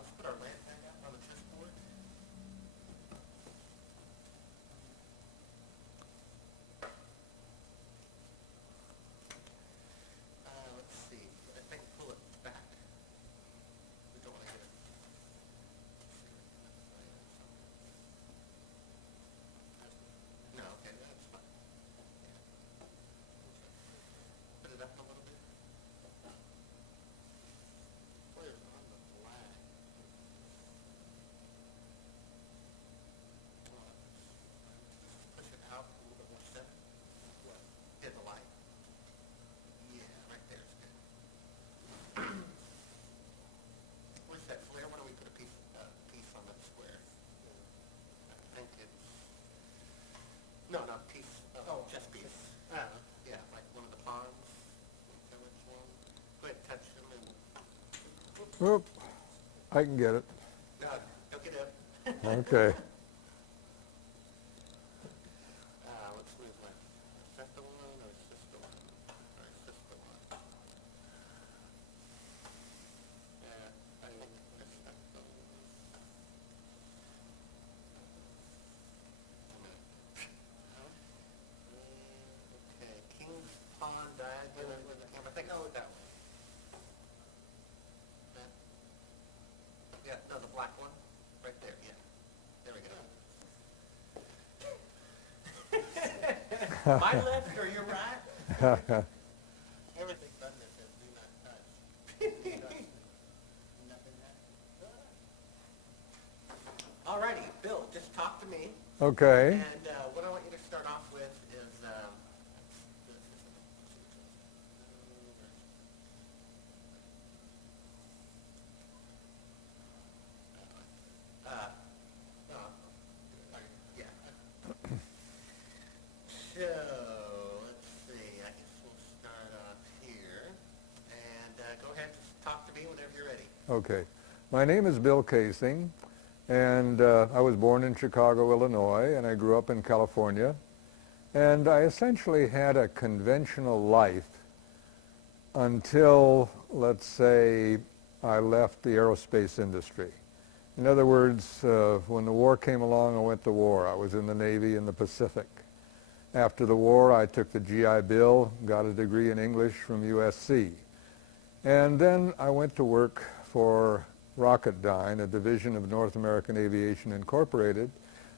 let's put our land tag up on the chessboard. Let's see. I think pull it back. We don't want to get it. No, okay, that's fine. Put it up a little bit. Where's on the flag? Push it out a little bit more center. What? Hit the light. Yeah, right there is good. Where's that flare? Why don't we put a piece on that square? I think it's, no, not piece, just piece. Yeah, like one of the pawns. So which one? Go ahead, touch them and, Whoop, I can get it. no, don't get up. Okay. Let's move my, is that the one or is this the one? Or is this the one? I think this is the one. Okay, King's Pawn diagonal. I think it's that one. That? Yeah, no, the black one, right there, yeah. There we go. My left or your right? Everything's done this says do not touch. Alrighty, Bill, just talk to me. Okay. And what I want you to start off with is, yeah. So, let's see, I guess we'll start off here. And go ahead, just talk to me whenever you're ready. Okay. My name is Bill Kaysing, and I was born in Chicago, Illinois, and I grew up in California. And I essentially had a conventional life until, let's say, I left the aerospace industry. In other words, when the war came along, I went to war. I was in the Navy in the Pacific. After the war, I took the GI Bill, got a degree in English from USC. And then I went to work for Rocketdyne, a division of North American Aviation Incorporated,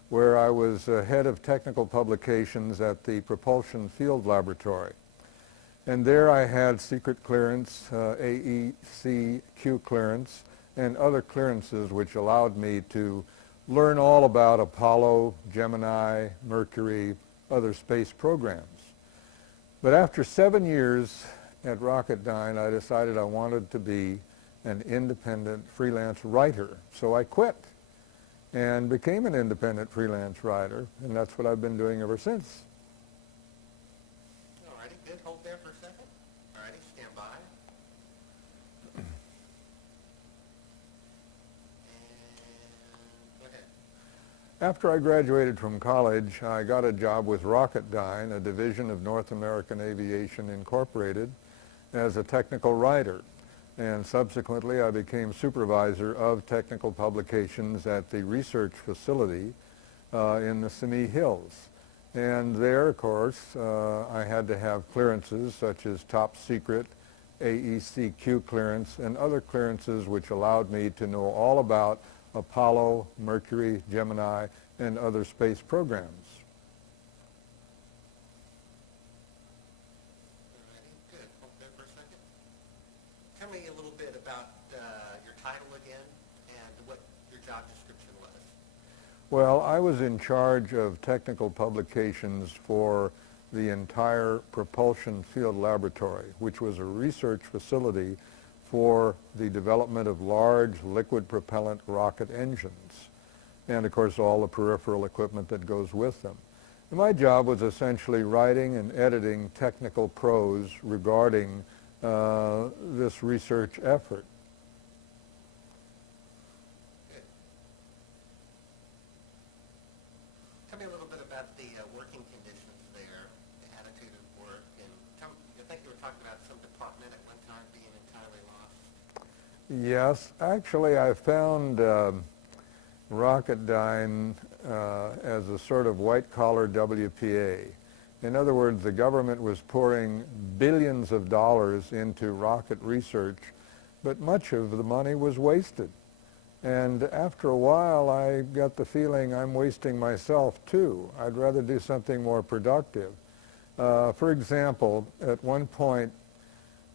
where I was head of technical publications at the Propulsion Field Laboratory. And there I had secret clearance, AEC-Q clearance, and other clearances which allowed me to learn all about Apollo, Gemini, Mercury, other space programs. But after 7 years at Rocketdyne, I decided I wanted to be an independent freelance writer. So I quit and became an independent freelance writer, and that's what I've been doing ever since. Alrighty, good. Hold there for a second. Alrighty, stand by. And go ahead. After I graduated from college, I got a job with Rocketdyne, a division of North American Aviation Incorporated, as a technical writer. And subsequently, I became supervisor of technical publications at the research facility in the Simi Hills. And there, of course, I had to have clearances such as top secret, AEC-Q clearance, and other clearances which allowed me to know all about Apollo, Mercury, Gemini, and other space programs. Alrighty, good. Hold there for a second. Tell me a little bit about your title again and what your job description was. Well, I was in charge of technical publications for the entire Propulsion Field Laboratory, which was a research facility for the development of large liquid propellant rocket engines, and of course all the peripheral equipment that goes with them. And my job was essentially writing and editing technical prose regarding this research effort. Good. Tell me a little bit about the working conditions there, the attitude of work, and I think you were talking about some department at one time being entirely lost. Yes, actually I found Rocketdyne as a sort of white-collar WPA. In other words, the government was pouring billions of dollars into rocket research, but much of the money was wasted. And after a while, I got the feeling I'm wasting myself too. I'd rather do something more productive. For example, at one point,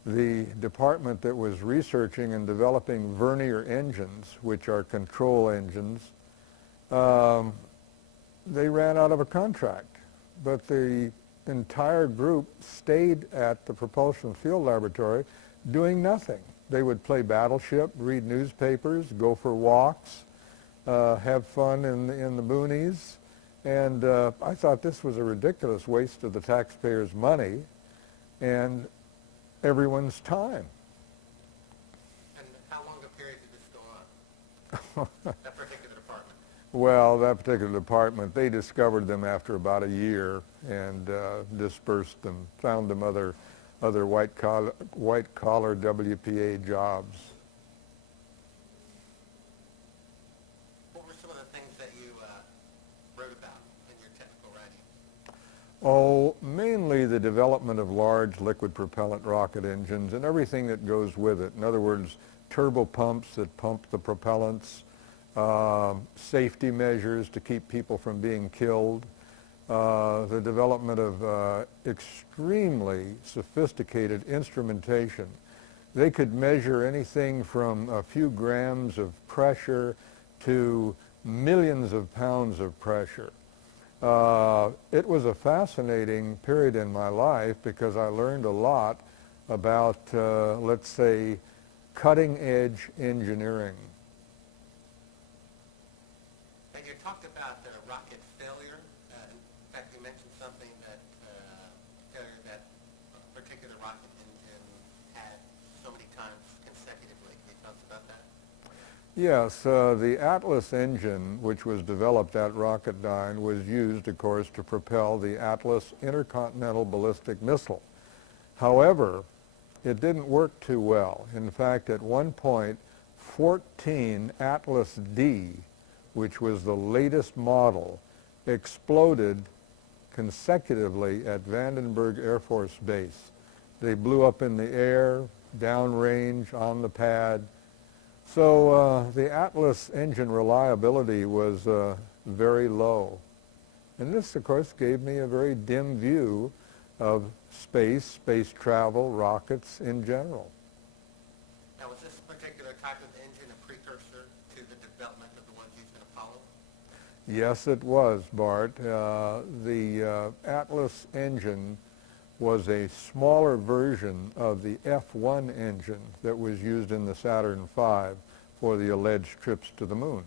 the department that was researching and developing vernier engines, which are control engines, they ran out of a contract. But the entire group stayed at the propulsion field laboratory doing nothing. They would play Battleship, read newspapers, go for walks, have fun in the boonies. And I thought this was a ridiculous waste of the taxpayers' money and everyone's time. And how long a period did this go on? That particular department? Well, that particular department, they discovered them after about a year and dispersed them, found them other white-collar WPA jobs. What were some of the things that you wrote about in your technical writing? Oh, mainly the development of large liquid propellant rocket engines and everything that goes with it. In other words, turbo pumps that pump the propellants, safety measures to keep people from being killed, the development of extremely sophisticated instrumentation. They could measure anything from a few grams of pressure to millions of pounds of pressure. It was a fascinating period in my life because I learned a lot about, let's say, cutting-edge engineering. And you talked about the rocket failure. In fact, you mentioned something that failure that a particular rocket engine had so many times consecutively. Can you tell us about that? Yes, the Atlas engine, which was developed at Rocketdyne, was used, of course, to propel the Atlas intercontinental ballistic missile. However, it didn't work too well. In fact, at one point, 14 Atlas D, which was the latest model, exploded consecutively at Vandenberg Air Force Base. They blew up in the air, downrange, on the pad. So the Atlas engine reliability was very low. And this, of course, gave me a very dim view of space travel, rockets in general. Now, was this particular type of engine a precursor to the development of the ones used in Apollo? Yes, it was, Bart. The Atlas engine was a smaller version of the F-1 engine that was used in the Saturn V for the alleged trips to the moon.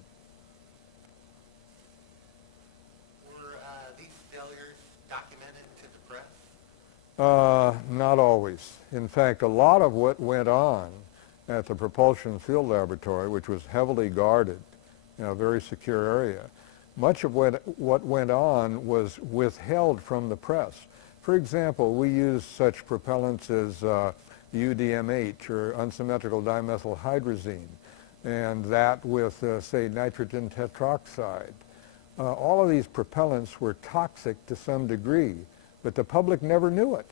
Were these failures documented to the press? Not always. In fact, a lot of what went on at the Propulsion Field Laboratory, which was heavily guarded in a very secure area, much of what went on was withheld from the press. For example, we use such propellants as UDMH, or unsymmetrical dimethylhydrazine, and that with, say, nitrogen tetroxide. All of these propellants were toxic to some degree, but the public never knew it.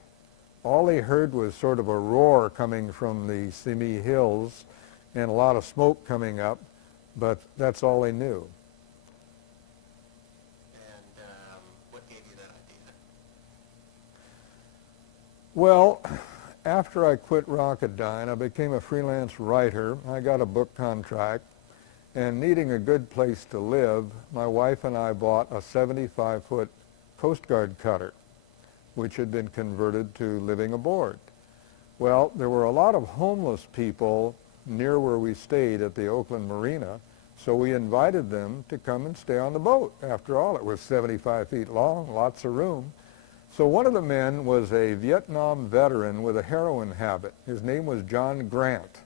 All they heard was sort of a roar coming from the Simi Hills and a lot of smoke coming up, but that's all they knew. And what gave you that idea? Well, after I quit Rocketdyne, I became a freelance writer. I got a book contract, and needing a good place to live, my wife and I bought a 75-foot Coast Guard cutter, which had been converted to living aboard. Well, there were a lot of homeless people near where we stayed at the Oakland Marina, so we invited them to come and stay on the boat. After all, it was 75 feet long, lots of room. So one of the men was a Vietnam veteran with a heroin habit. His name was John Grant.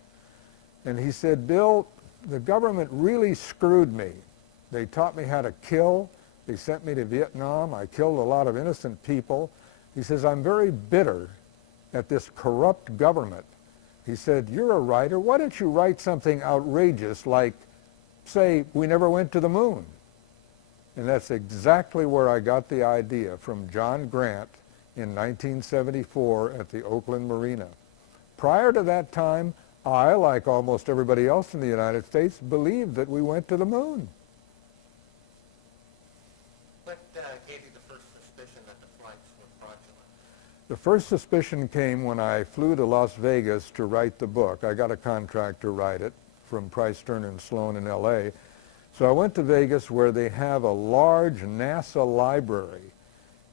And he said, "Bill, the government really screwed me. They taught me how to kill. They sent me to Vietnam. I killed a lot of innocent people." He says, "I'm very bitter at this corrupt government He said, "You're a writer. Why don't you write something outrageous like, say, we never went to the moon?" And that's exactly where I got the idea from John Grant in 1974 at the Oakland Marina. Prior to that time, I, like almost everybody else in the United States, believed that we went to the moon. What gave you the first suspicion that the flights were fraudulent? The first suspicion came when I flew to Las Vegas to write the book. I got a contract to write it from Price, Stern and Sloan in LA. So I went to Vegas where they have a large NASA library.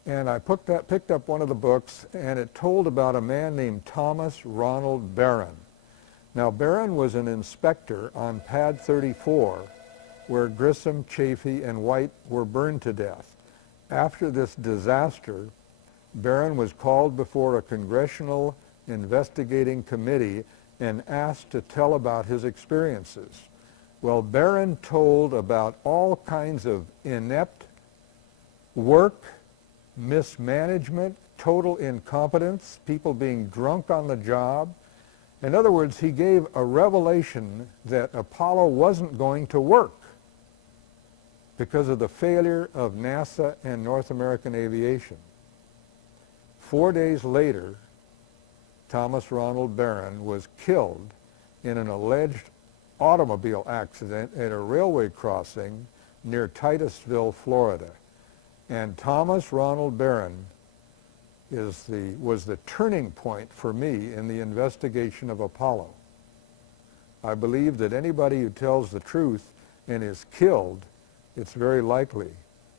And I picked up one of the books, and it told about a man named Thomas Ronald Barron. Now, Barron was an inspector on Pad 34, where Grissom, Chafee, and White were burned to death. After this disaster, Barron was called before a congressional investigating committee and asked to tell about his experiences. Well, Barron told about all kinds of inept work, mismanagement, total incompetence, people being drunk on the job. In other words, he gave a revelation that Apollo wasn't going to work because of the failure of NASA and North American aviation. 4 days later, Thomas Ronald Barron was killed in an alleged automobile accident at a railway crossing near Titusville, Florida. And Thomas Ronald Barron was the turning point for me in the investigation of Apollo. I believe that anybody who tells the truth and is killed, it's very likely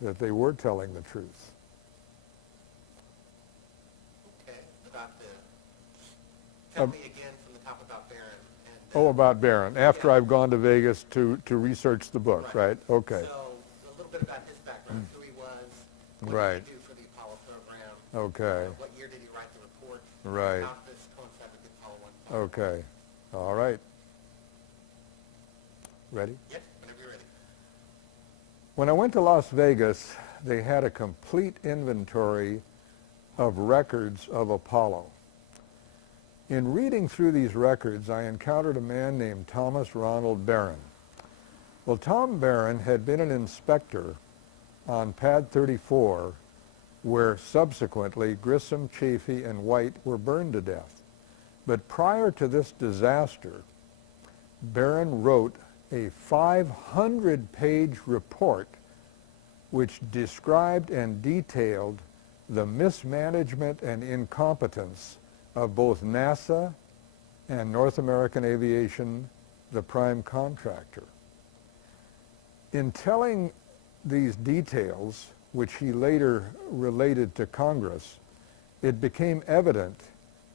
that they were telling the truth. Okay, tell me again from the top about Barron. About Barron, after I've gone to Vegas to research the book, right? Okay. So a little bit about his background, who he was, what Right. did he do for the Apollo program, Okay. What year did he write the report, Right. how this coincided with the Apollo 1 program. Okay. All right. Ready? Yes, whenever you're ready. When I went to Las Vegas, they had a complete inventory of records of Apollo. In reading through these records, I encountered a man named Thomas Ronald Barron. Well, Tom Barron had been an inspector on Pad 34, where subsequently Grissom, Chafee, and White were burned to death. But prior to this disaster, Barron wrote a 500-page report which described and detailed the mismanagement and incompetence of both NASA and North American Aviation, the prime contractor. In telling these details, which he later related to Congress, it became evident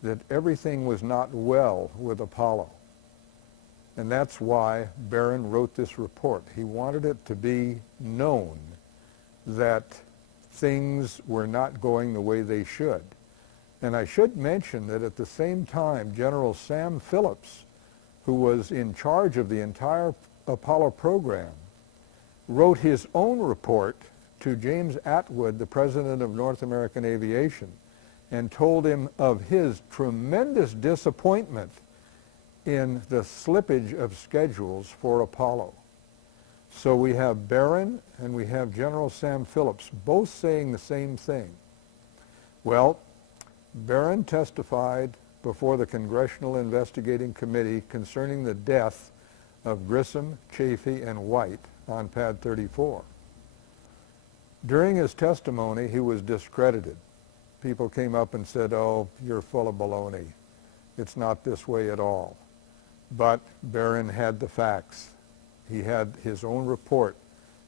that everything was not well with Apollo. And that's why Barron wrote this report. He wanted it to be known that things were not going the way they should. And I should mention that at the same time, General Sam Phillips, who was in charge of the entire Apollo program, wrote his own report to James Atwood, the president of North American Aviation, and told him of his tremendous disappointment in the slippage of schedules for Apollo. So we have Barron and we have General Sam Phillips both saying the same thing. Well, Barron testified before the Congressional Investigating Committee concerning the death of Grissom, Chafee, and White on Pad 34. During his testimony, he was discredited. People came up and said, "Oh, you're full of baloney. It's not this way at all." But Barron had the facts. He had his own report,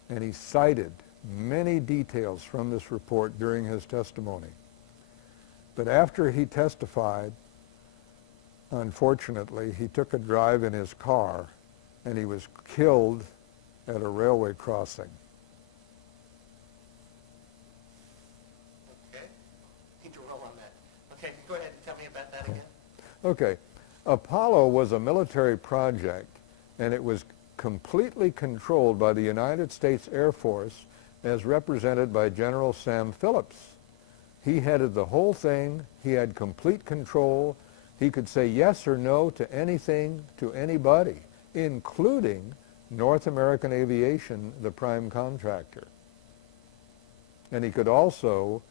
and he cited many details from this report during his testimony. But after he testified, unfortunately, he took a drive in his car, and he was killed at a railway crossing. Okay, need to roll on that. Okay, go ahead and tell me about that again. Okay. Apollo was a military project, and it was completely controlled by the United States Air Force as represented by General Sam Phillips. He headed the whole thing. He had complete control. He could say yes or no to anything, to anybody, including North American Aviation, the prime contractor. And he could also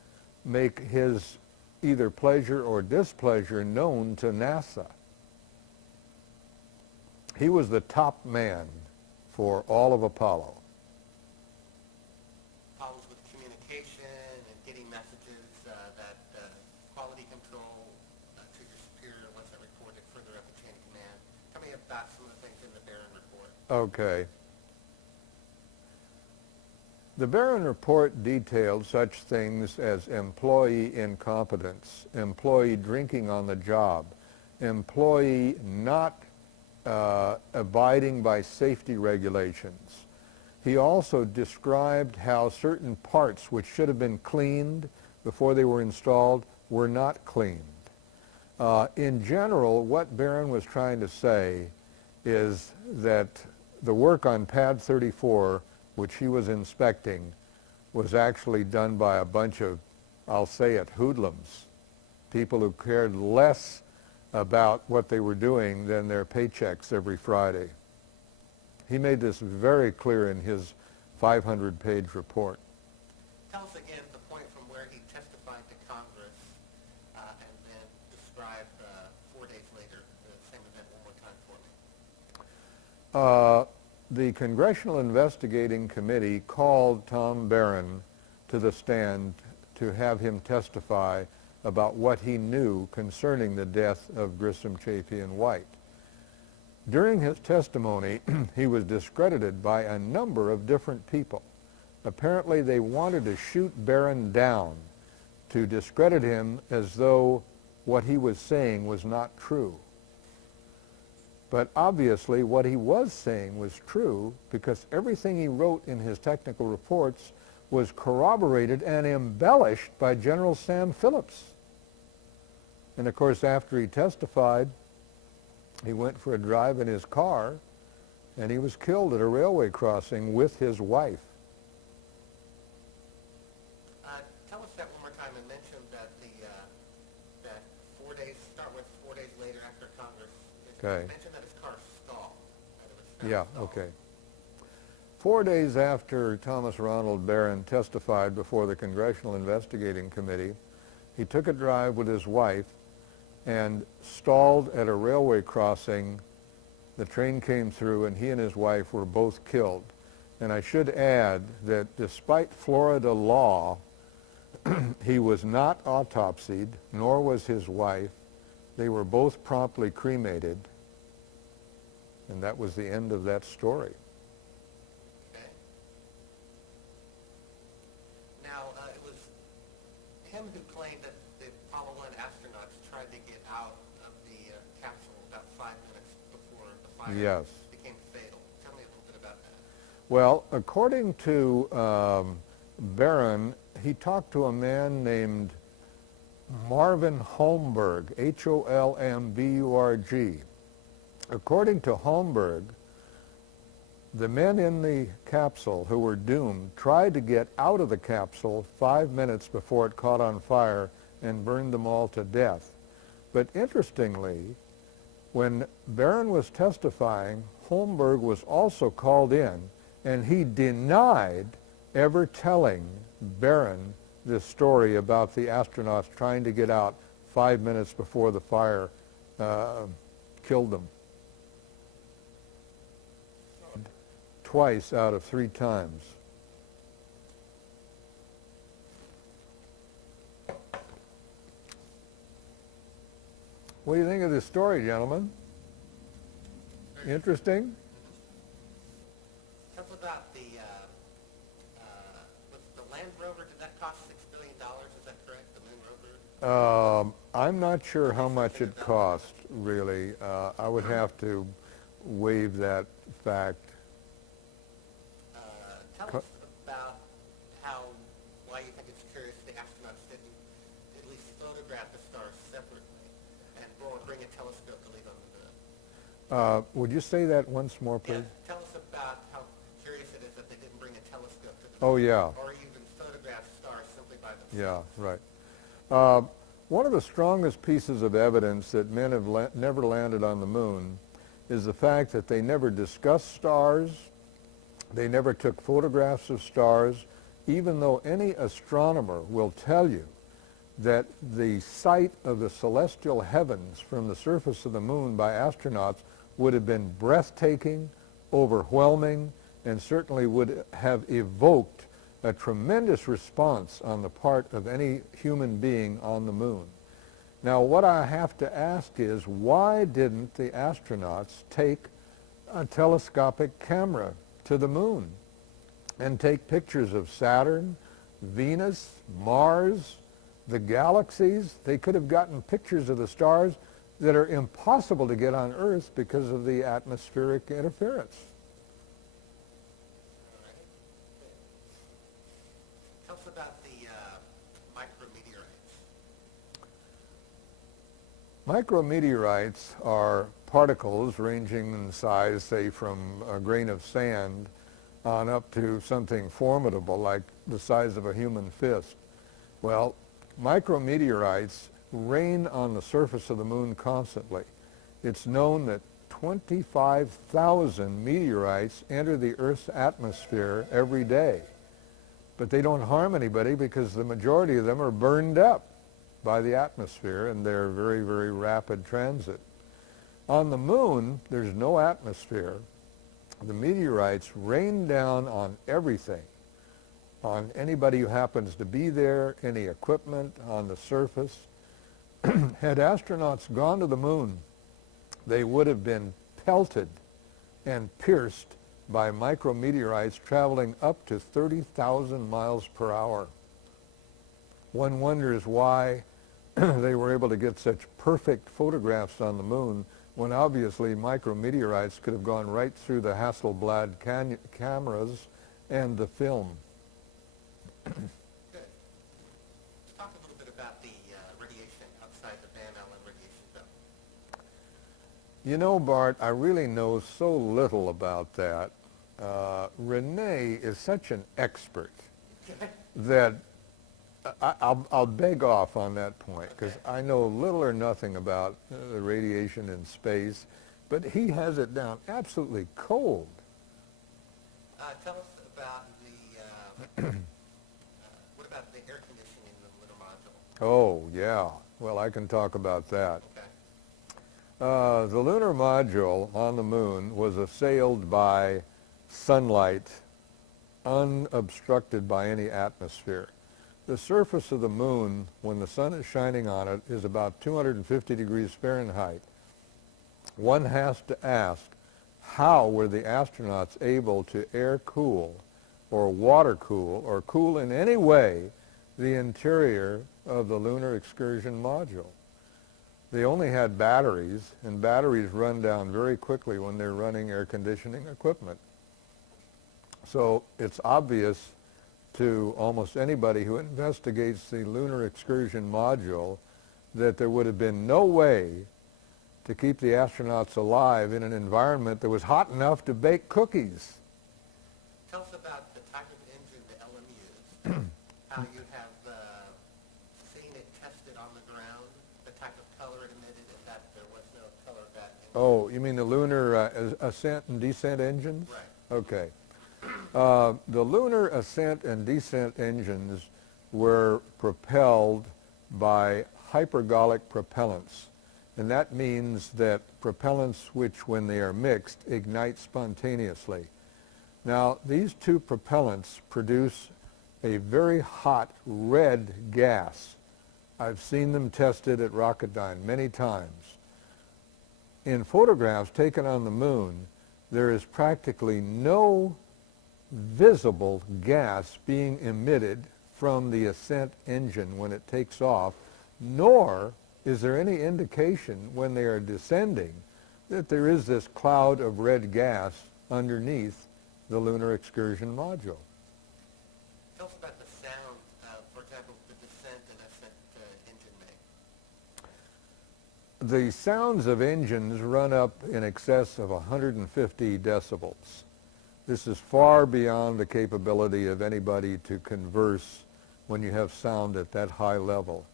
make his either pleasure or displeasure known to NASA. He was the top man for all of Apollo. Problems with communication and getting messages that quality control to your superior once that reported further up the chain of command. Tell me about some of the things in the Barron report. Okay. The Barron report detailed such things as employee incompetence, employee drinking on the job, employee not abiding by safety regulations. He also described how certain parts which should have been cleaned before they were installed were not cleaned. In general, what Barron was trying to say is that the work on pad 34, which he was inspecting, was actually done by a bunch of, I'll say it, hoodlums, people who cared less about what they were doing than their paychecks every Friday. He made this very clear in his 500-page report. Tell us again the point from where he testified to Congress and then described 4 days later the same event one more time for me. The Congressional Investigating Committee called Tom Barron to the stand to have him testify about what he knew concerning the death of Grissom, Chafee, and White. During his testimony, he was discredited by a number of different people. Apparently, they wanted to shoot Barron down to discredit him as though what he was saying was not true. But obviously, what he was saying was true because everything he wrote in his technical reports was corroborated and embellished by General Sam Phillips. And of course, after he testified, he went for a drive in his car, and he was killed at a railway crossing with his wife. Tell us that one more time and mention that that 4 days, start with 4 days later after Congress. Okay. Mention that his car stalled. That it was found Yeah, stalled. okay. 4 days after Thomas Ronald Barron testified before the Congressional Investigating Committee, he took a drive with his wife and stalled at a railway crossing. The train came through and he and his wife were both killed. And I should add that despite Florida law, he was not autopsied, nor was his wife. They were both promptly cremated. And that was the end of that story. Okay. Now, it was him who claimed that the Apollo 1 astronauts tried to get out of the capsule about 5 minutes before the fire Yes. became fatal. Tell me a little bit about that. Well, according to Barron, he talked to a man named Marvin Holmberg, Holmburg. According to Holmberg, the men in the capsule who were doomed tried to get out of the capsule 5 minutes before it caught on fire and burned them all to death. But interestingly, when Barron was testifying, Holmberg was also called in, and he denied ever telling Barron this story about the astronauts trying to get out 5 minutes before the fire killed them. Twice out of 3 times. What do you think of this story, gentlemen? Interesting? Tell us about the Land Rover. Did that cost $6 billion? Is that correct? The Moon Rover? I'm not sure how much it cost, really. I would have to waive that fact. Tell us about why you think it's curious the astronauts didn't at least photograph the stars separately and bring a telescope to leave on the moon. Would you say that once more, please? Yeah, tell us about how curious it is that they didn't bring a telescope to the moon. Oh, yeah. Or even photograph stars simply by themselves. Yeah, right. One of the strongest pieces of evidence that men have never landed on the moon is the fact that they never discussed stars, they never took photographs of stars, even though any astronomer will tell you that the sight of the celestial heavens from the surface of the moon by astronauts would have been breathtaking, overwhelming, and certainly would have evoked a tremendous response on the part of any human being on the moon. Now, what I have to ask is, why didn't the astronauts take a telescopic camera to the moon and take pictures of Saturn, Venus, Mars, the galaxies? They could have gotten pictures of the stars that are impossible to get on Earth because of the atmospheric interference. Tell us about the micrometeorites. Micrometeorites are particles ranging in size, say, from a grain of sand on up to something formidable like the size of a human fist. Well, micrometeorites rain on the surface of the moon constantly. It's known that 25,000 meteorites enter the Earth's atmosphere every day. But they don't harm anybody because the majority of them are burned up by the atmosphere and their very, very rapid transit. On the moon, there's no atmosphere. The meteorites rain down on everything, on anybody who happens to be there, any equipment on the surface. Had astronauts gone to the moon, they would have been pelted and pierced by micrometeorites traveling up to 30,000 miles per hour. One wonders why they were able to get such perfect photographs on the moon when obviously micrometeorites could have gone right through the Hasselblad cameras and the film. Good. Let's talk a little bit about the radiation outside the Van Allen radiation zone. You know, Bart, I really know so little about that. Renee is such an expert that I'll beg off on that point, because I know little or nothing about the radiation in space, but he has it down absolutely cold. Tell us about the, what about the air conditioning in the lunar module? Oh, yeah. Well, I can talk about that. Okay. The lunar module on the moon was assailed by sunlight unobstructed by any atmosphere. The surface of the moon, when the sun is shining on it, is about 250 degrees Fahrenheit. One has to ask, how were the astronauts able to air cool or water cool or cool in any way the interior of the lunar excursion module? They only had batteries, and batteries run down very quickly when they're running air conditioning equipment. So it's obvious to almost anybody who investigates the lunar excursion module that there would have been no way to keep the astronauts alive in an environment that was hot enough to bake cookies. Tell us about the type of engine the LM used, how you have seen it tested on the ground, the type of color it emitted, and that there was no color of that engine. Oh, you mean the lunar ascent and descent engines? Right. Okay. The lunar ascent and descent engines were propelled by hypergolic propellants. And that means that propellants which, when they are mixed, ignite spontaneously. Now, these two propellants produce a very hot red gas. I've seen them tested at Rocketdyne many times. In photographs taken on the moon, there is practically no visible gas being emitted from the ascent engine when it takes off, nor is there any indication when they are descending that there is this cloud of red gas underneath the lunar excursion module. Tell us about the sound, for example, the descent and ascent engine make. The sounds of engines run up in excess of 150 decibels. This is far beyond the capability of anybody to converse when you have sound at that high level.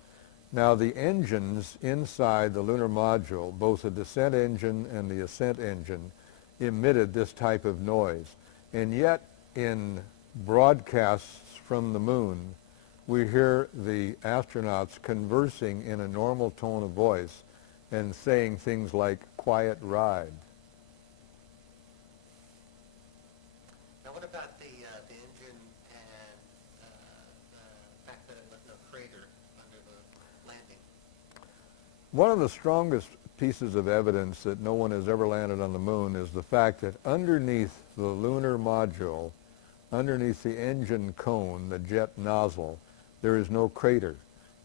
Now the engines inside the lunar module, both the descent engine and the ascent engine, emitted this type of noise. And yet in broadcasts from the moon, we hear the astronauts conversing in a normal tone of voice and saying things like, "quiet ride." Now, what about the engine and the fact that it was no crater under the landing? One of the strongest pieces of evidence that no one has ever landed on the moon is the fact that underneath the lunar module, underneath the engine cone, the jet nozzle, there is no crater.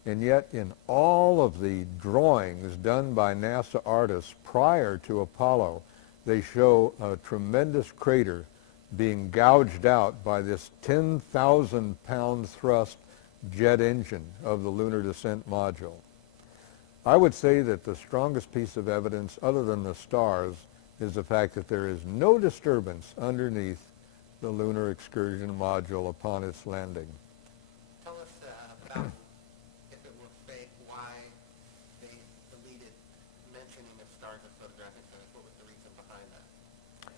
And yet in all of the drawings done by NASA artists prior to Apollo, they show a tremendous crater being gouged out by this 10,000 pound thrust jet engine of the lunar descent module. I would say that the strongest piece of evidence, other than the stars, is the fact that there is no disturbance underneath the lunar excursion module upon its landing. Tell us about, if it were fake, why they deleted mentioning of stars and photographic centers. What was the reason behind that?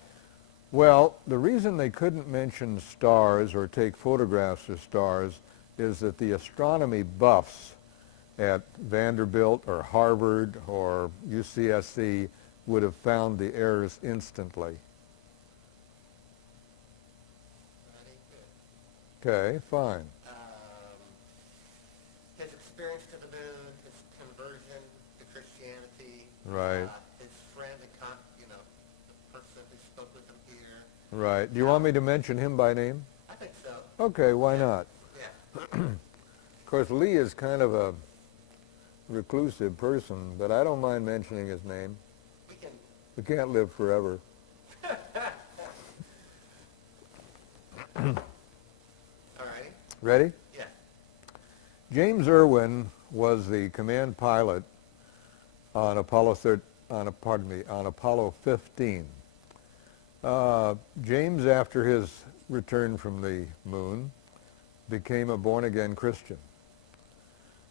Well, the reason they couldn't mention stars or take photographs of stars is that the astronomy buffs at Vanderbilt or Harvard or UCSC would have found the errors instantly. Okay, fine. His experience to the moon, his conversion to Christianity, Right. His friend, the person who spoke with him here. Right. Do you want me to mention him by name? I think so. Okay, why not? Yeah. Of course, Lee is kind of a reclusive person, but I don't mind mentioning his name. We can't live forever. All right. Ready? Yeah. James Irwin was the command pilot on Apollo 15. James, after his return from the moon, became a born-again Christian.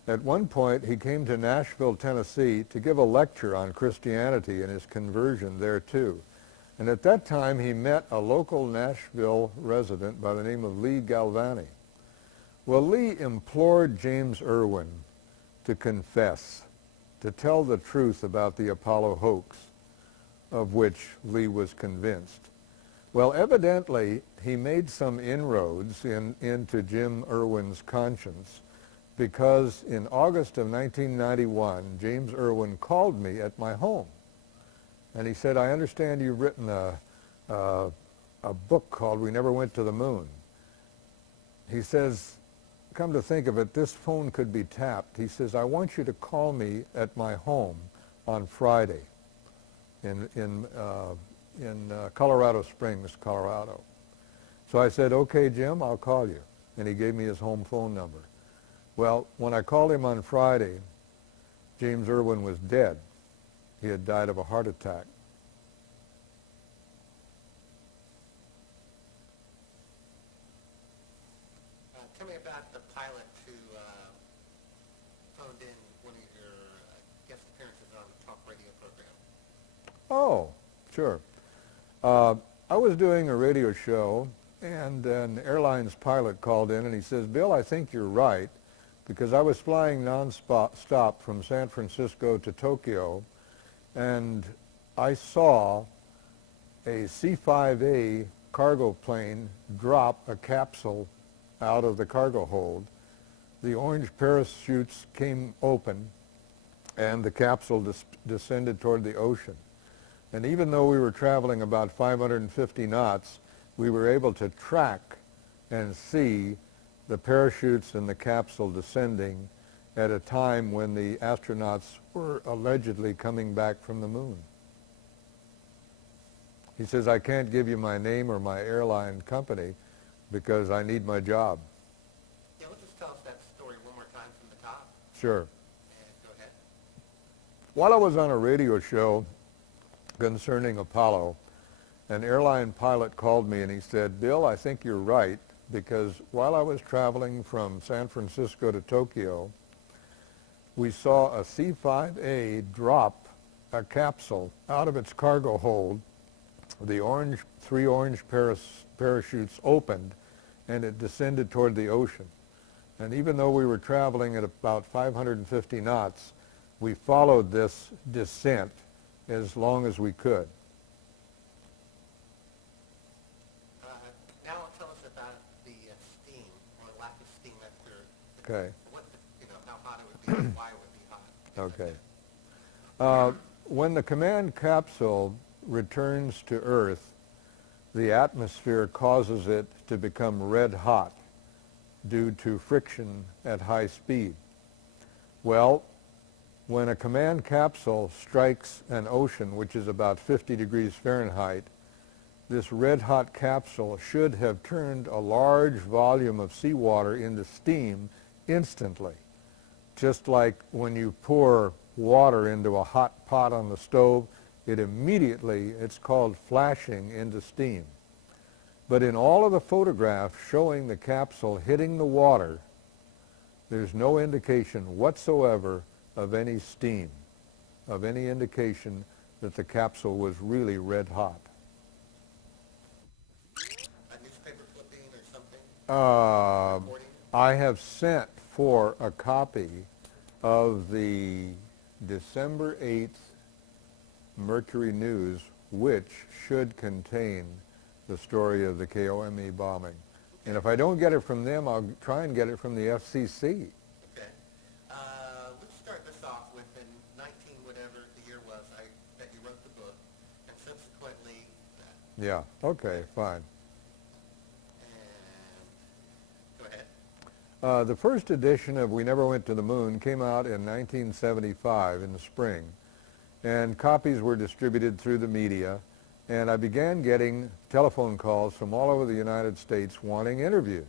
At one point, he came to Nashville, Tennessee, to give a lecture on Christianity and his conversion there too. And at that time, he met a local Nashville resident by the name of Lee Galvani. Well, Lee implored James Irwin to confess, to tell the truth about the Apollo hoax, of which Lee was convinced. Well, evidently, he made some inroads into Jim Irwin's conscience, because in August of 1991, James Irwin called me at my home. And he said, "I understand you've written a book called We Never Went to the Moon." He says, "Come to think of it, this phone could be tapped." He says, "I want you to call me at my home on Friday in Colorado Springs, Colorado." So I said, "Okay, Jim, I'll call you." And he gave me his home phone number. Well, when I called him on Friday, James Irwin was dead. He had died of a heart attack. Tell me about the pilot who phoned in one of your guest appearances on the talk radio program. Oh, sure. I was doing a radio show, and an airlines pilot called in, and he says, "Bill, I think you're right, because I was flying non-stop from San Francisco to Tokyo, and I saw a C-5A cargo plane drop a capsule out of the cargo hold. The orange parachutes came open, and the capsule descended toward the ocean. And even though we were traveling about 550 knots, we were able to track and see the parachutes and the capsule descending at a time when the astronauts were allegedly coming back from the moon." He says, "I can't give you my name or my airline company because I need my job." Yeah, let's just tell us that story one more time from the top. Sure. And go ahead. While I was on a radio show concerning Apollo, an airline pilot called me and he said, "Bill, I think you're right, because while I was traveling from San Francisco to Tokyo, we saw a C-5A drop a capsule out of its cargo hold. The three orange parachutes opened, and it descended toward the ocean. And even though we were traveling at about 550 knots, we followed this descent as long as we could. Now tell us about the steam or lack of steam after. Okay. How hot it would be, and why it would be hot. Okay. When the command capsule returns to Earth, the atmosphere causes it to become red hot due to friction at high speed. Well, when a command capsule strikes an ocean, which is about 50 degrees Fahrenheit, this red hot capsule should have turned a large volume of seawater into steam instantly. Just like when you pour water into a hot pot on the stove, it's called flashing into steam. But in all of the photographs showing the capsule hitting the water, there's no indication whatsoever of any steam, of any indication that the capsule was really red hot. A newspaper clipping or something? I have sent for a copy of the December 8th Mercury News, which should contain the story of the KOME bombing. And if I don't get it from them, I'll try and get it from the FCC. Okay. Let's start this off with in 19 whatever the year was, I bet you wrote the book, and subsequently that. Yeah, okay, fine. And go ahead. The first edition of We Never Went to the Moon came out in 1975 in the spring, and copies were distributed through the media, and I began getting telephone calls from all over the United States wanting interviews.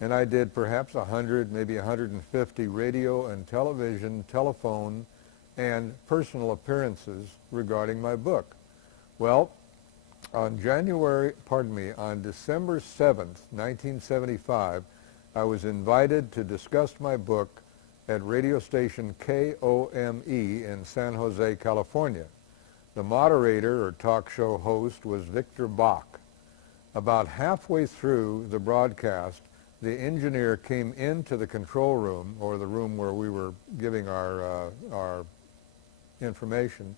And I did perhaps 100, maybe 150 radio and television, telephone, and personal appearances regarding my book. Well, on December 7th, 1975, I was invited to discuss my book at radio station KOME in San Jose, California. The moderator or talk show host was Victor Bach. About halfway through the broadcast, the engineer came into the control room, or the room where we were giving our information,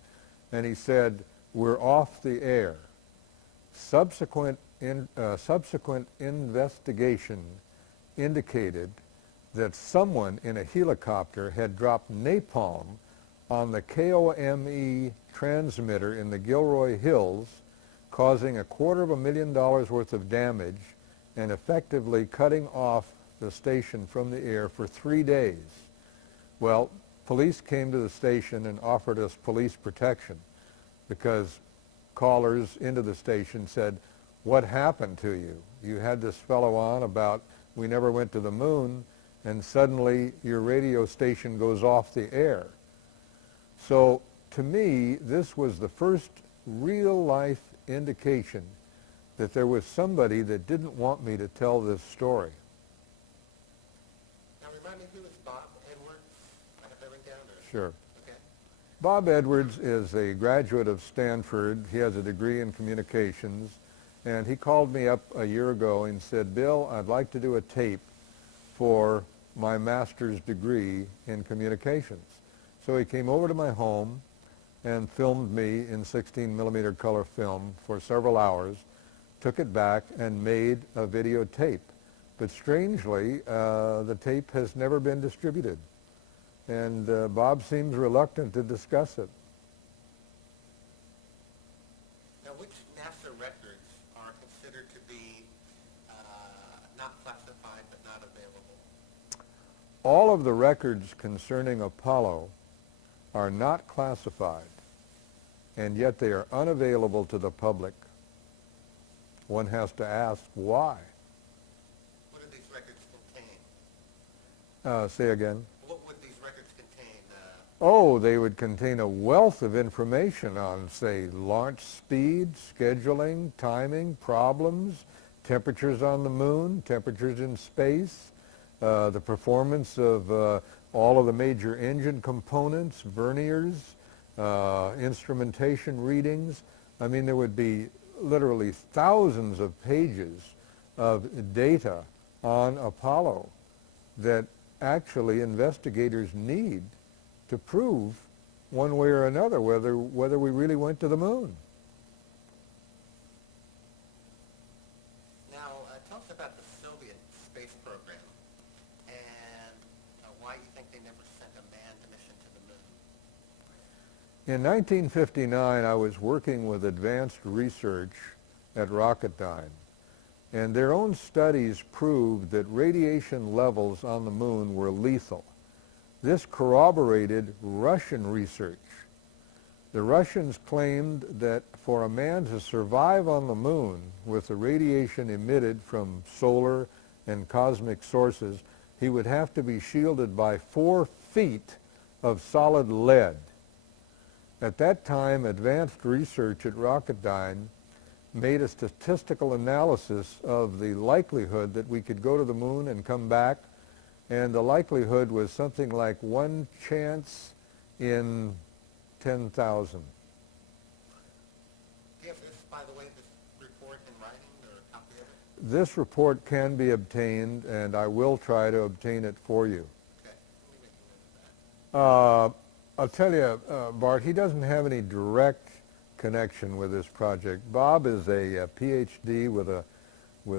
and he said, "We're off the air." Subsequent investigation indicated that someone in a helicopter had dropped napalm on the KOME transmitter in the Gilroy Hills, causing $250,000 worth of damage and effectively cutting off the station from the air for 3 days. Well, police came to the station and offered us police protection because callers into the station said, "What happened to you? You had this fellow on about we never went to the moon, and suddenly your radio station goes off the air." So to me, this was the first real-life indication that there was somebody that didn't want me to tell this story. Now remind me, who is Bob Edwards? I have that written down. Sure. Okay. Bob Edwards is a graduate of Stanford. He has a degree in communications. And he called me up a year ago and said, "Bill, I'd like to do a tape for my master's degree in communications." So he came over to my home and filmed me in 16 millimeter color film for several hours, took it back and made a videotape. But strangely, the tape has never been distributed. And Bob seems reluctant to discuss it. Now, which NASA records are considered to be not classified but not available? All of the records concerning Apollo are not classified, and yet they are unavailable to the public. One has to ask why. What do these records contain? Say again. What would these records contain? Oh, they would contain a wealth of information on, say, launch speed, scheduling, timing, problems, temperatures on the moon, temperatures in space, the performance of all of the major engine components, verniers, instrumentation readings. I mean, there would be literally thousands of pages of data on Apollo that actually investigators need to prove one way or another whether we really went to the moon. Now, tell us about the Soviet space program and why you think they never sent a manned mission to the moon. In 1959, I was working with advanced research at Rocketdyne, and their own studies proved that radiation levels on the moon were lethal. This corroborated Russian research. The Russians claimed that for a man to survive on the moon with the radiation emitted from solar and cosmic sources, he would have to be shielded by 4 feet of solid lead. At that time, advanced research at Rocketdyne made a statistical analysis of the likelihood that we could go to the moon and come back, and the likelihood was something like 1 chance in 10,000. Do you have this, by the way, this report in writing or a copy of it? This report can be obtained, and I will try to obtain it for you. Okay. Let me make a note of that. I'll tell you, Bart, he doesn't have any direct connection with this project. Bob is a PhD with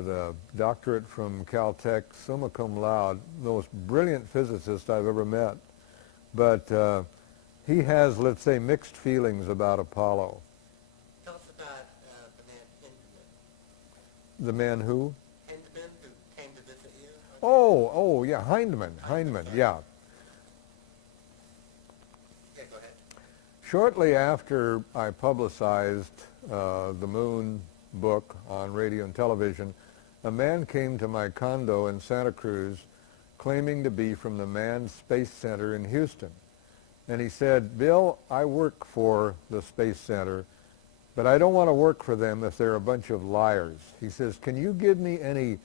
a doctorate from Caltech, summa cum laude, the most brilliant physicist I've ever met. But he has, let's say, mixed feelings about Apollo. Tell us about the man Hindman. The man who? Hindman, who came to visit you? Oh, yeah, Hindman, yeah. Yeah, go ahead. Shortly after I publicized the Moon book on radio and television, a man came to my condo in Santa Cruz claiming to be from the Manned Space Center in Houston. And he said, "Bill, I work for the Space Center, but I don't want to work for them if they're a bunch of liars." He says, "Can you give me any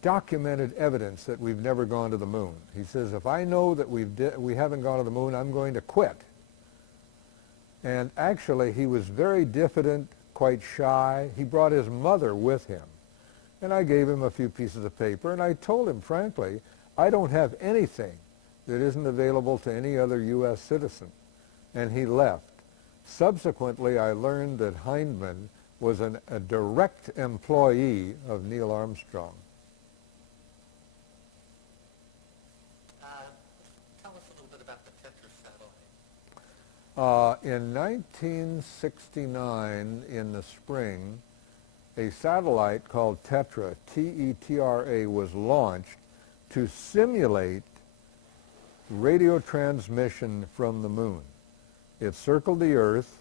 documented evidence that we've never gone to the moon?" He says, "If I know that we haven't gone to the moon, I'm going to quit." And actually, he was very diffident, quite shy. He brought his mother with him. And I gave him a few pieces of paper, and I told him, frankly, I don't have anything that isn't available to any other U.S. citizen. And he left. Subsequently, I learned that Hindman was a direct employee of Neil Armstrong. Tell us a little bit about the Tetra satellite. In 1969, in the spring, a satellite called Tetra, T-E-T-R-A, was launched to simulate radio transmission from the moon. It circled the Earth,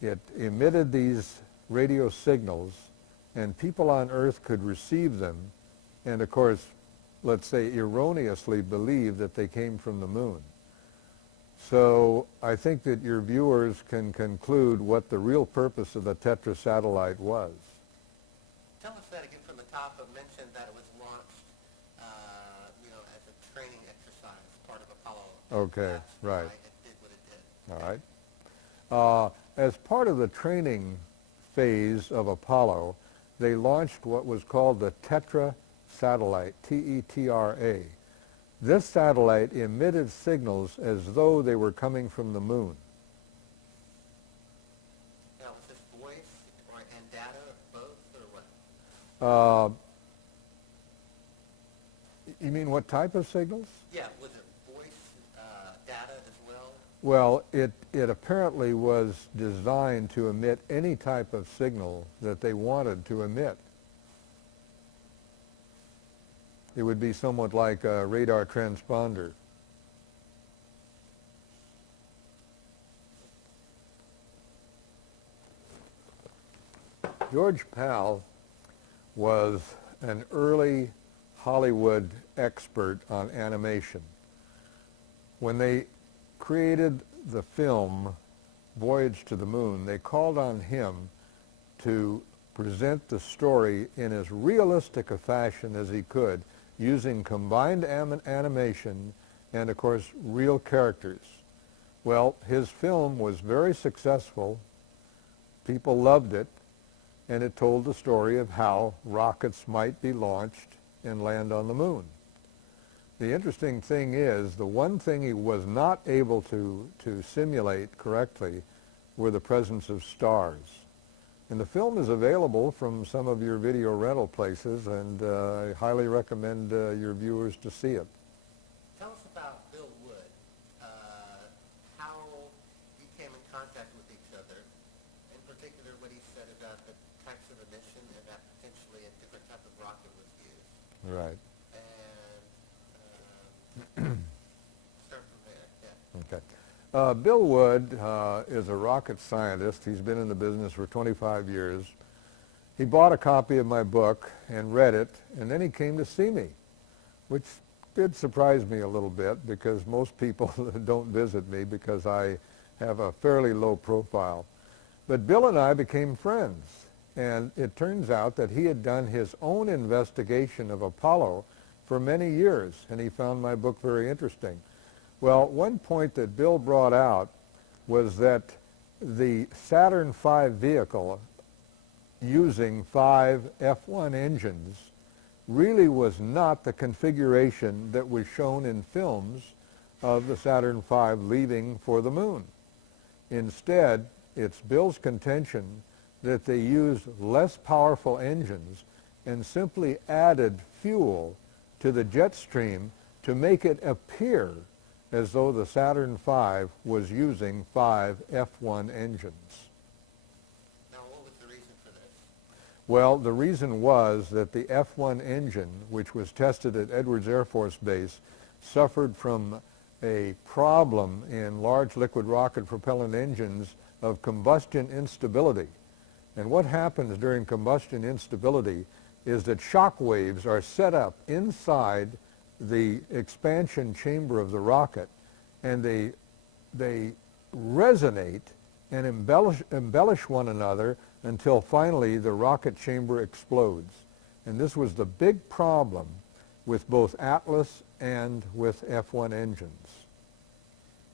it emitted these radio signals, and people on Earth could receive them, and of course, let's say erroneously believe that they came from the moon. So I think that your viewers can conclude what the real purpose of the Tetra satellite was. Tell us that again from the top. Of mentioned that it was launched, as a training exercise, part of Apollo. Okay, That's right. why it did what it did. All right. As part of the training phase of Apollo, they launched what was called the Tetra satellite, T-E-T-R-A. This satellite emitted signals as though they were coming from the moon. Now, was this voice and data, both, or what? You mean what type of signals? Yeah, was it voice, data as well? Well, it apparently was designed to emit any type of signal that they wanted to emit. It would be somewhat like a radar transponder. George Pal was an early Hollywood expert on animation. When they created the film Voyage to the Moon, they called on him to present the story in as realistic a fashion as he could using combined animation and, of course, real characters. Well, his film was very successful. People loved it, and it told the story of how rockets might be launched and land on the moon. The interesting thing is, the one thing he was not able to simulate correctly were the presence of stars. And the film is available from some of your video rental places, and I highly recommend your viewers to see it. Tell us about Bill Wood, how you came in contact with each other, in particular what he said about the types of emission and that potentially a different type of rocket was used. Right. And start from there, yeah. Okay. Bill Wood is a rocket scientist. He's been in the business for 25 years. He bought a copy of my book and read it, and then he came to see me, which did surprise me a little bit because most people don't visit me because I have a fairly low profile. But Bill and I became friends, and it turns out that he had done his own investigation of Apollo for many years, and he found my book very interesting. Well, one point that Bill brought out was that the Saturn V vehicle using 5 F1 engines really was not the configuration that was shown in films of the Saturn V leaving for the moon. Instead, it's Bill's contention that they used less powerful engines and simply added fuel to the jet stream to make it appear as though the Saturn V was using 5 F1 engines. Now, what was the reason for this? Well, the reason was that the F1 engine, which was tested at Edwards Air Force Base, suffered from a problem in large liquid rocket propellant engines of combustion instability. And what happens during combustion instability is that shock waves are set up inside the expansion chamber of the rocket, and they resonate and embellish one another until finally the rocket chamber explodes. And this was the big problem with both Atlas and with F1 engines.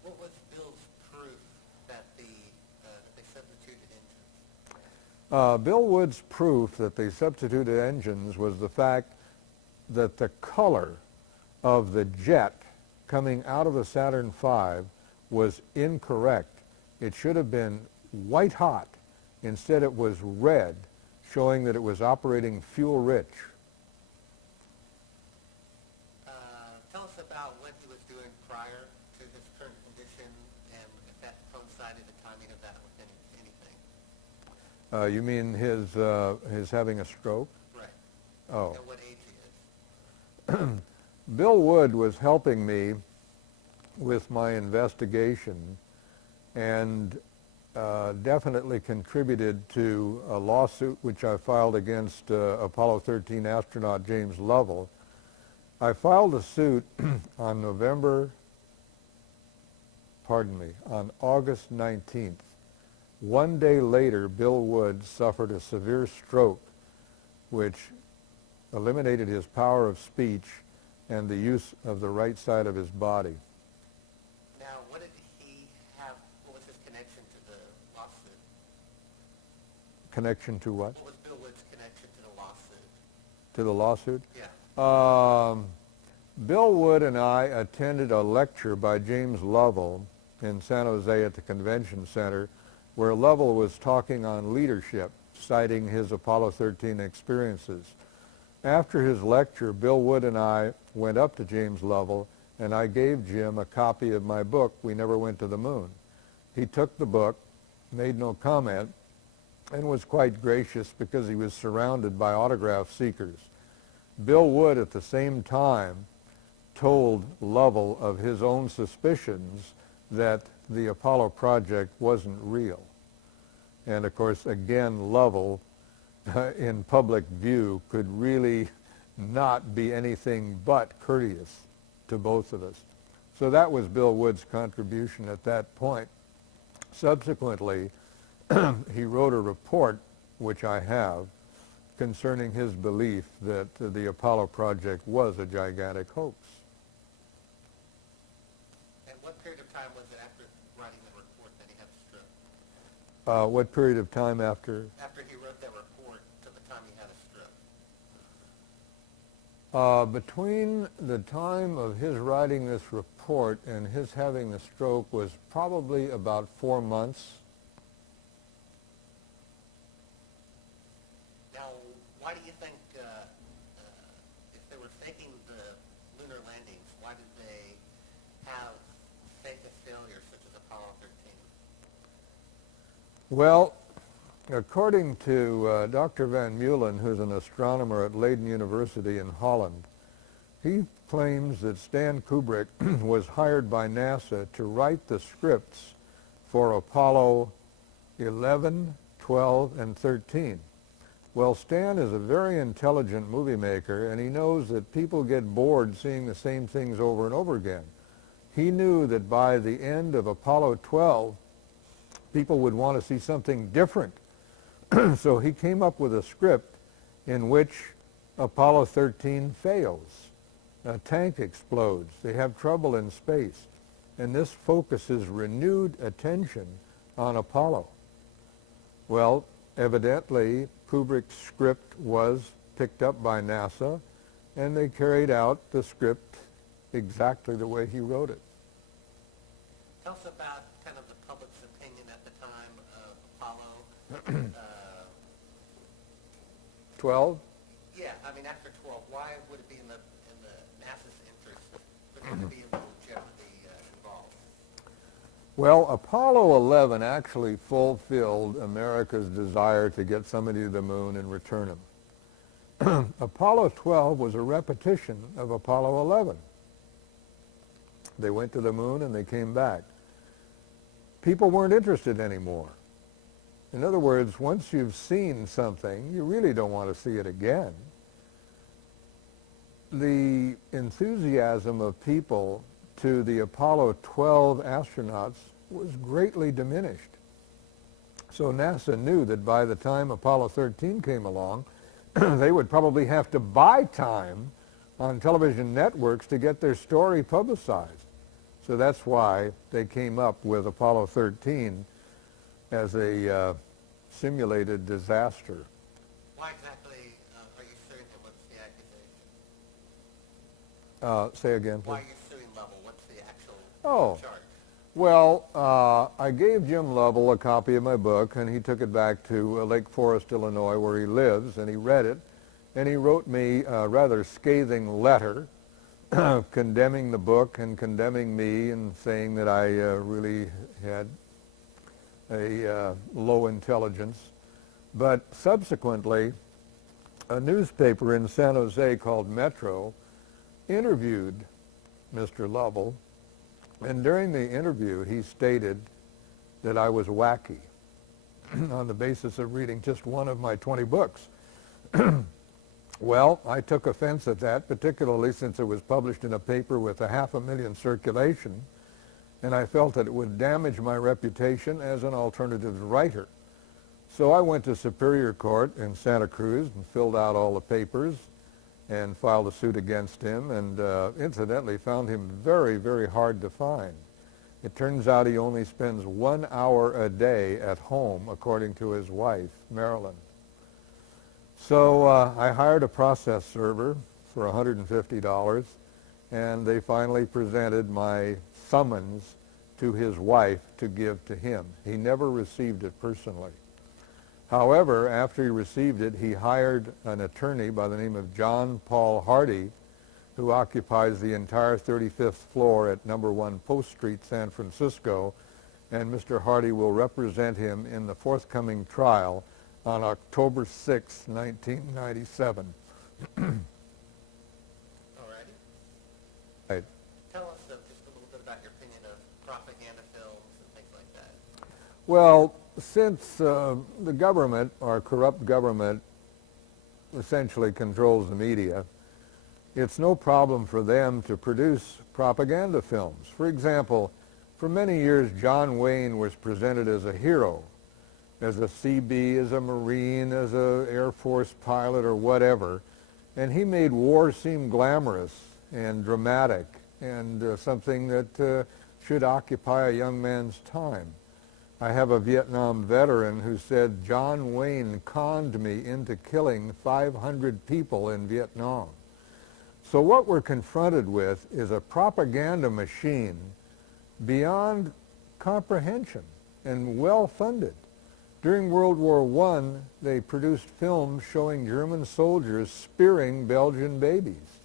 What was Bill's proof that they substituted engines? Bill Wood's proof that they substituted engines was the fact that the color of the jet coming out of the Saturn V was incorrect. It should have been white hot. Instead it was red, showing that it was operating fuel rich. Tell us about what he was doing prior to his current condition and if that coincided the timing of that with anything. You mean his having a stroke? Right. Oh. And what age he is. Bill Wood was helping me with my investigation and definitely contributed to a lawsuit which I filed against Apollo 13 astronaut James Lovell. I filed a suit on August 19th. One day later, Bill Wood suffered a severe stroke which eliminated his power of speech and the use of the right side of his body. Now, what did he have, what was his connection to the lawsuit? Connection to what? What was Bill Wood's connection to the lawsuit? To the lawsuit? Yeah. Bill Wood and I attended a lecture by James Lovell in San Jose at the Convention Center where Lovell was talking on leadership, citing his Apollo 13 experiences. After his lecture, Bill Wood and I went up to James Lovell, and I gave Jim a copy of my book, We Never Went to the Moon. He took the book, made no comment, and was quite gracious because he was surrounded by autograph seekers. Bill Wood, at the same time, told Lovell of his own suspicions that the Apollo project wasn't real. And of course, again, Lovell, in public view, could really not be anything but courteous to both of us. So that was Bill Wood's contribution at that point. Subsequently, he wrote a report, which I have, concerning his belief that the Apollo project was a gigantic hoax. And what period of time was it after writing the report that he had a stroke? What period of time after? After he wrote that report to the time he had a stroke. Between the time of his writing this report and his having the stroke was probably about 4 months. Now, why do you think, if they were faking the lunar landings, why did they have fake a failure such as Apollo 13? Well, according to Dr. Van Meulen, who's an astronomer at Leiden University in Holland, he claims that Stan Kubrick was hired by NASA to write the scripts for Apollo 11, 12, and 13. Well, Stan is a very intelligent movie maker, and he knows that people get bored seeing the same things over and over again. He knew that by the end of Apollo 12, people would want to see something different. So he came up with a script in which Apollo 13 fails. A tank explodes. They have trouble in space. And this focuses renewed attention on Apollo. Well, evidently, Kubrick's script was picked up by NASA, and they carried out the script exactly the way he wrote it. Tell us about kind of the public's opinion at the time of Apollo. 12? Yeah, I mean, after 12, why would it be in the NASA's interest for them to be legitimately involved? Well, Apollo 11 actually fulfilled America's desire to get somebody to the moon and return him. Apollo 12 was a repetition of Apollo 11. They went to the moon and they came back. People weren't interested anymore. In other words, once you've seen something, you really don't want to see it again. The enthusiasm of people to the Apollo 12 astronauts was greatly diminished. So NASA knew that by the time Apollo 13 came along, they would probably have to buy time on television networks to get their story publicized. So that's why they came up with Apollo 13 as a simulated disaster. Why exactly are you suing him? What's the accusation? Say again, please. Why are you suing Lovell? What's the actual charge? Well, I gave Jim Lovell a copy of my book, and he took it back to Lake Forest, Illinois, where he lives, and he read it, and he wrote me a rather scathing letter condemning the book and condemning me and saying that I really had a low intelligence. But subsequently, a newspaper in San Jose called Metro interviewed Mr. Lovell, and during the interview he stated that I was wacky on the basis of reading just one of my 20 books. Well, I took offense at that, particularly since it was published in a paper with 500,000 circulation, and I felt that it would damage my reputation as an alternatives writer. So I went to Superior Court in Santa Cruz and filled out all the papers and filed a suit against him, and incidentally found him very, very hard to find. It turns out he only spends 1 hour a day at home, according to his wife, Marilyn. So I hired a process server for $150, and they finally presented my summons to his wife to give to him. He never received it personally. However, after he received it, he hired an attorney by the name of John Paul Hardy, who occupies the entire 35th floor at number 1 Post Street, San Francisco, and Mr. Hardy will represent him in the forthcoming trial on October 6, 1997. All righty. Right. Tell us just a little bit about your opinion of propaganda films and things like that. Well, since the government, our corrupt government, essentially controls the media, it's no problem for them to produce propaganda films. For example, for many years, John Wayne was presented as a hero, as a CB, as a Marine, as a Air Force pilot or whatever. And he made war seem glamorous and dramatic and something that should occupy a young man's time. I have a Vietnam veteran who said, John Wayne conned me into killing 500 people in Vietnam. So what we're confronted with is a propaganda machine beyond comprehension and well-funded. During World War I, they produced films showing German soldiers spearing Belgian babies.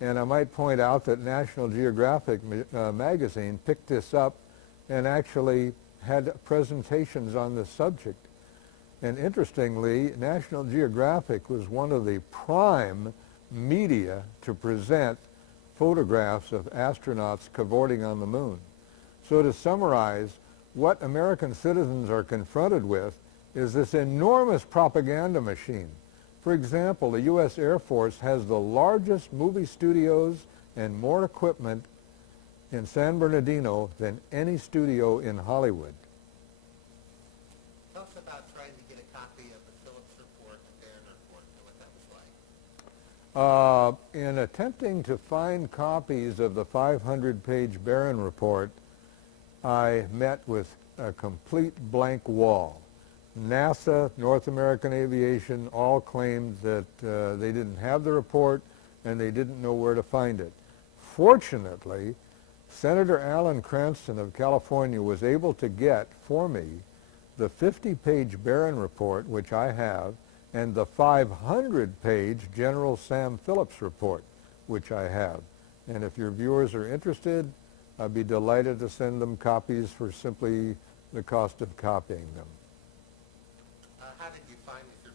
And I might point out that National Geographic magazine picked this up and actually had presentations on this subject. And interestingly, National Geographic was one of the prime media to present photographs of astronauts cavorting on the moon. So to summarize, what American citizens are confronted with is this enormous propaganda machine. For example, the U.S. Air Force has the largest movie studios and more equipment in San Bernardino than any studio in Hollywood. Tell us about trying to get a copy of the Phillips report, the Barron report, and what that was like. In attempting to find copies of the 500-page Barron report, I met with a complete blank wall. NASA, North American Aviation all claimed that they didn't have the report and they didn't know where to find it. Fortunately, Senator Alan Cranston of California was able to get for me the 50-page Barron report, which I have, and the 500-page General Sam Phillips report, which I have. And if your viewers are interested, I'd be delighted to send them copies for simply the cost of copying them. How did you find these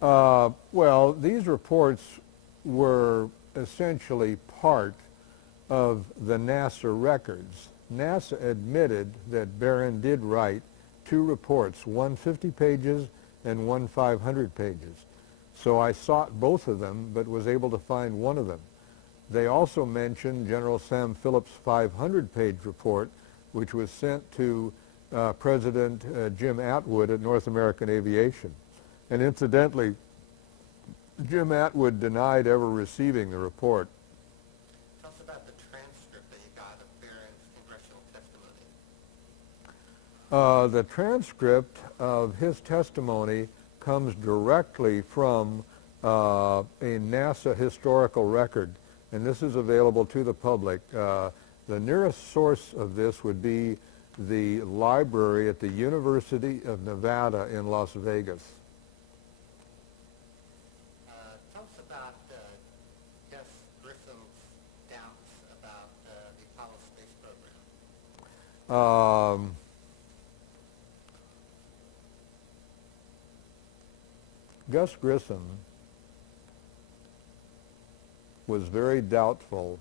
reports? Well, these reports were essentially part of the NASA records. NASA admitted that Barron did write two reports, one 50 pages and one 500 pages. So I sought both of them, but was able to find one of them. They also mentioned General Sam Phillips' 500-page report, which was sent to President Jim Atwood at North American Aviation. And incidentally, Jim Atwood denied ever receiving the report. Tell us about the transcript that you got of Barron's congressional testimony. The transcript of his testimony comes directly from a NASA historical record, and this is available to the public. The nearest source of this would be the library at the University of Nevada in Las Vegas. Tell us about Gus Grissom's doubts about the Apollo space program. Gus Grissom was very doubtful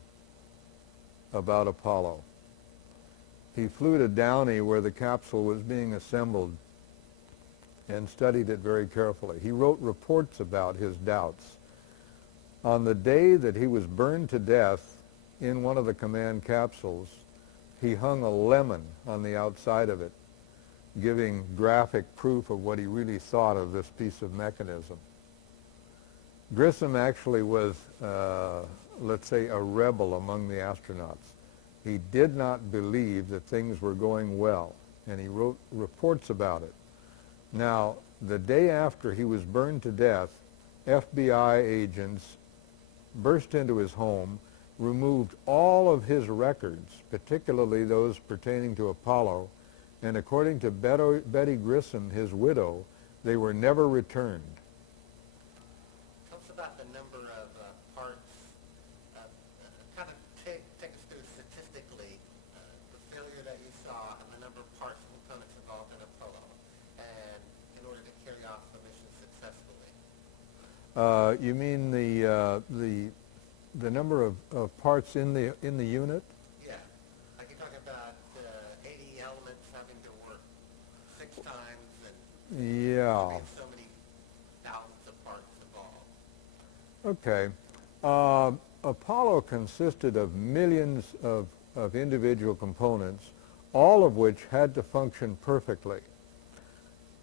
about Apollo. He flew to Downey where the capsule was being assembled and studied it very carefully. He wrote reports about his doubts. On the day that he was burned to death in one of the command capsules, he hung a lemon on the outside of it, giving graphic proof of what he really thought of this piece of mechanism. Grissom actually was, let's say, a rebel among the astronauts. He did not believe that things were going well, and he wrote reports about it. Now, the day after he was burned to death, FBI agents burst into his home, removed all of his records, particularly those pertaining to Apollo, and according to Betty Grissom, his widow, they were never returned. Tell us about the number of parts. Kind of take us through statistically the failure that you saw and the number of parts and components involved in Apollo, and in order to carry off the mission successfully. You mean the number of parts in the unit? Yeah, like you're talking about 80 elements having to work 6 times, and Yeah. so many thousands of parts involved. Okay. Apollo consisted of millions of individual components, all of which had to function perfectly.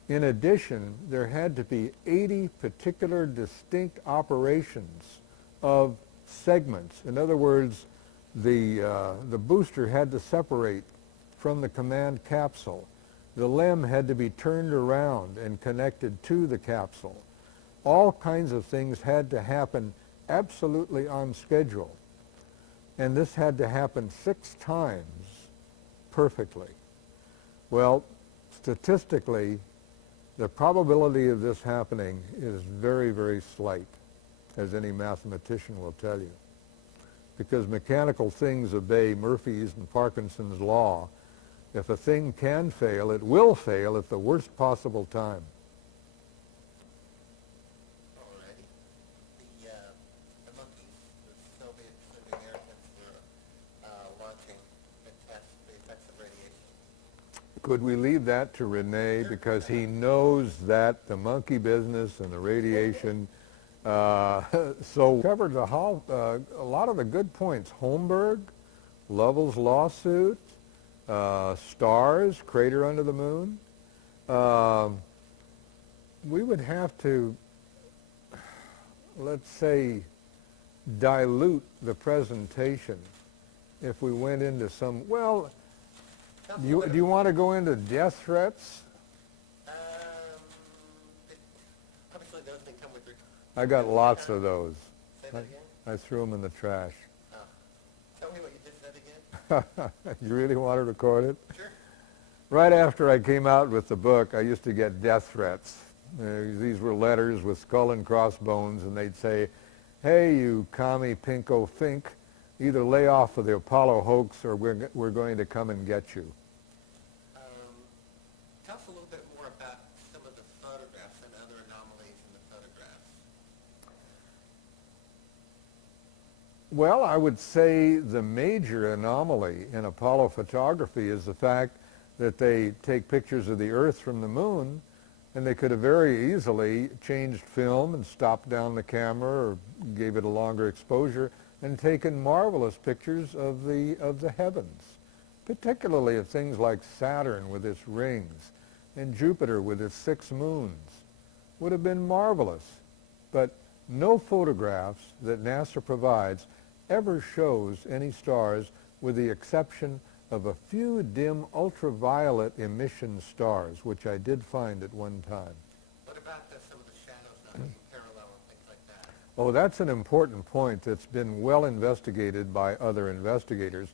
In addition, there had to be 80 particular distinct operations of segments. In other words, the booster had to separate from the command capsule. The LEM had to be turned around and connected to the capsule. All kinds of things had to happen absolutely on schedule. And this had to happen 6 times perfectly. Well, statistically, the probability of this happening is very, very slight, as any mathematician will tell you. Because mechanical things obey Murphy's and Parkinson's law. If a thing can fail, it will fail at the worst possible time. Alrighty. The monkeys, the Soviets and the Americans were launching the effects of radiation. Could we leave that to Rene, because he knows that the monkey business and the radiation. So covered a lot of the good points. Holmberg, Lovell's lawsuit, stars, crater under the moon. We would have to, let's say, dilute the presentation if we went into some, well, do you want to go into death threats? Obviously those things come with your... I got lots of those. Say that again? I threw them in the trash. Oh. Tell me what you just said again. You really want to record it? Sure. Right after I came out with the book, I used to get death threats. These were letters with skull and crossbones, and they'd say, "Hey, you commie pinko fink, either lay off of the Apollo hoax or we're going to come and get you." Tell us a little bit more about some of the photographs and other anomalies in the photographs. Well, I would say the major anomaly in Apollo photography is the fact that they take pictures of the Earth from the moon, and they could have very easily changed film and stopped down the camera or gave it a longer exposure and taken marvelous pictures of the heavens, particularly of things like Saturn with its rings and Jupiter with its 6 moons. Would have been marvelous. But no photographs that NASA provides ever shows any stars, with the exception of a few dim ultraviolet emission stars, which I did find at one time. What about some of the shadows not being parallel and things like that? Oh, that's an important point that's been well investigated by other investigators.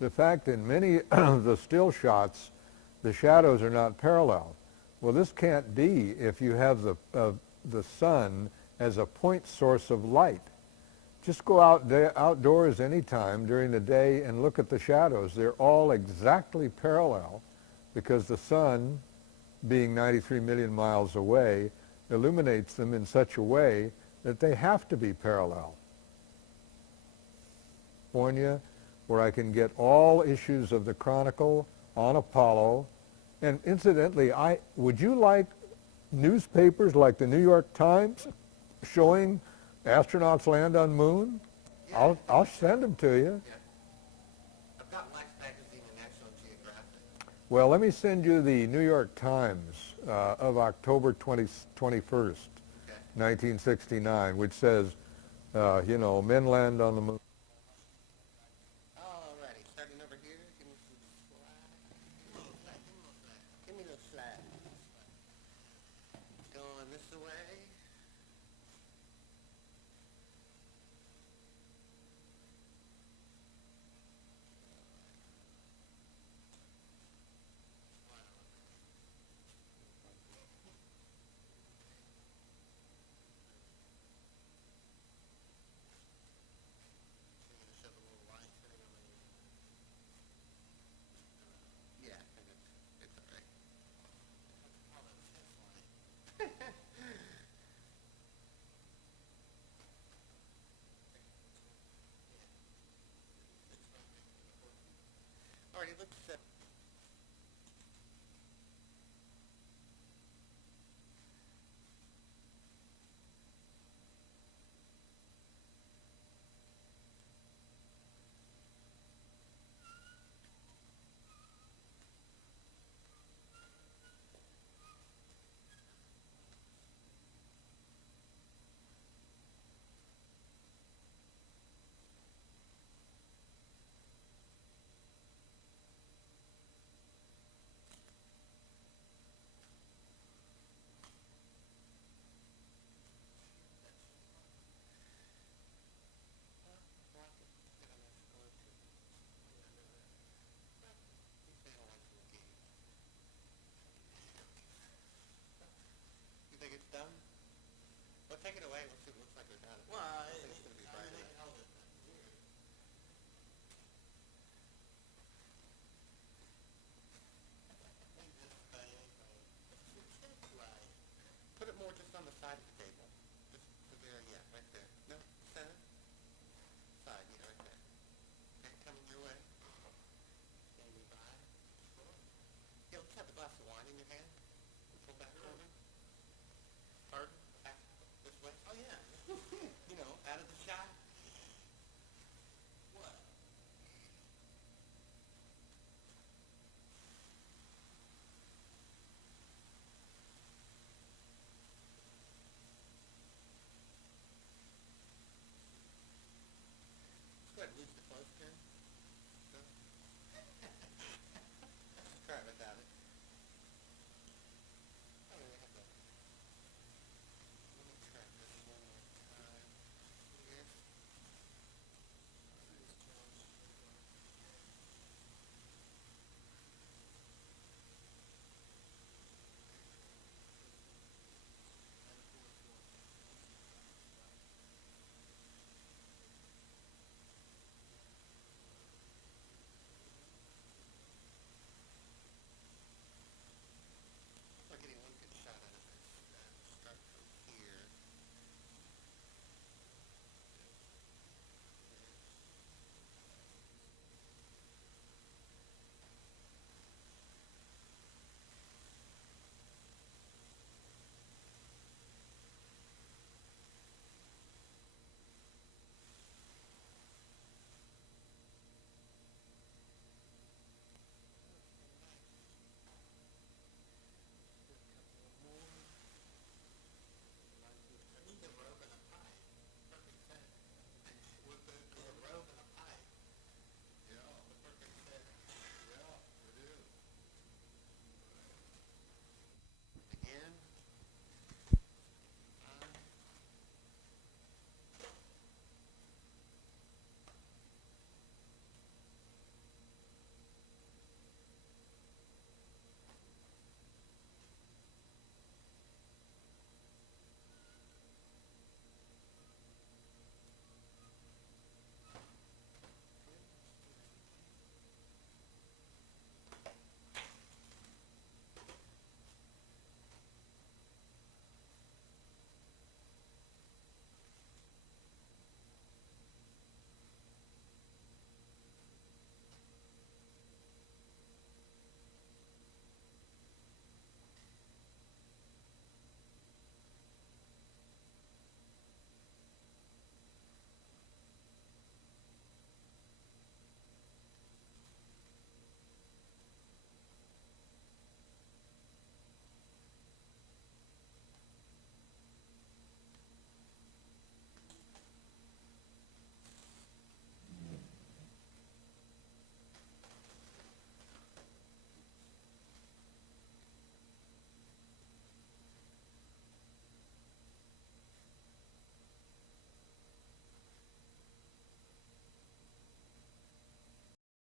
The fact in many of the still shots, the shadows are not parallel. Well, this can't be if you have the sun as a point source of light. Just go outdoors anytime during the day and look at the shadows. They're all exactly parallel because the sun, being 93 million miles away, illuminates them in such a way that they have to be parallel. California, where I can get all issues of the Chronicle on Apollo. And incidentally, would you like newspapers like the New York Times showing astronauts land on moon? Yeah. I'll send them to you. Yeah. I've got Life magazine and National Geographic. Well, let me send you the New York Times of October 21st, 1969, which says, men land on the moon. Alrighty, starting over here. Give me some slides. Give me those slides. Going this way. Alrighty, let's